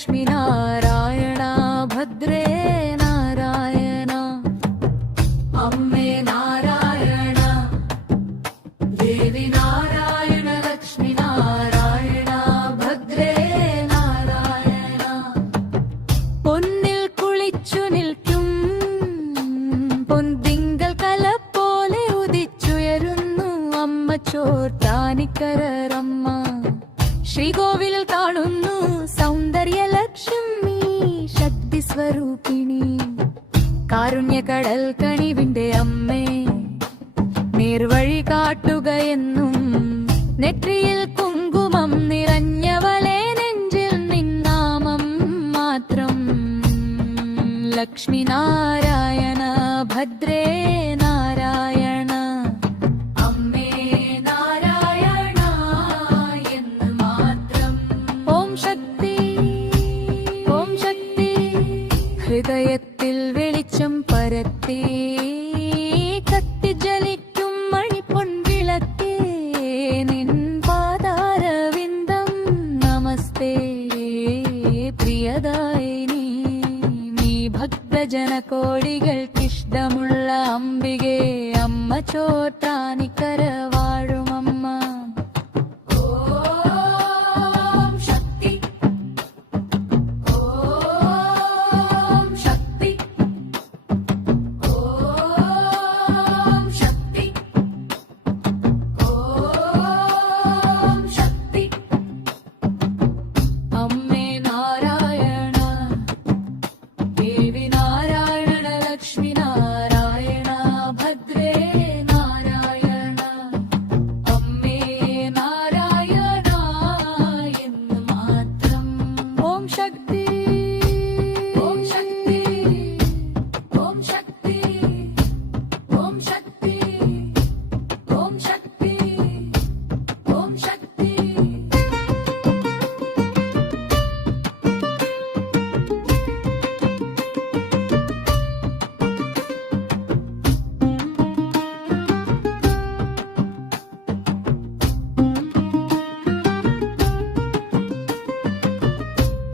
ലക്ഷ്മി നാരായണ ഭദ്രേ നാരായണ അമ്മേ നാരായണ ദേവി നാരായണ ലക്ഷ്മി നാരായണ ഭദ്രേ നാരായണ പൊന്നിൽ കുളിച്ചു നിൽക്കും പൊന്തിങ്കൾ കല പോലെ ഉദിച്ചുയരുന്നു അമ്മ ചോർത്താനിക്കരമ്മ ശ്രീകോവിലിൽ കാണുന്നു സൗന്ദര്യലക്ഷ്മി ശക്തി സ്വരൂപിണി കാരുണ്യകടൽ കണിവിന്റെ അമ്മേ നേർവഴി കാട്ടുകയെന്നും നെற்றிയിൽ കുങ്കുമം നിറഞ്ഞവളെ നെഞ്ചിൽ നിന്നാമം മാത്രം ലക്ഷ്മി നാരായണ ഭദ്രേ നാരായണ അമ്മേ നാരായണ എന്ന് മാത്രം ഓം ശക്തി ഹൃദയത്തിൽ വെളിച്ചം പരത്തി കത്തിജ്വലിക്കും മണിപ്പൊൻവിളക്കേ നിൻ പാദാരവിന്ദം നമസ്തേ പ്രിയദായിനി നീ ഭക്തജനകോടികൾക്കിഷ്ടമുള്ള അംബികേ അമ്മ ചോറ്റാനിക്കര വാഴുമമ്മ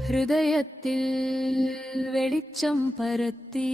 ഹൃദയത്തിൽ വെളിച്ചം പരത്തി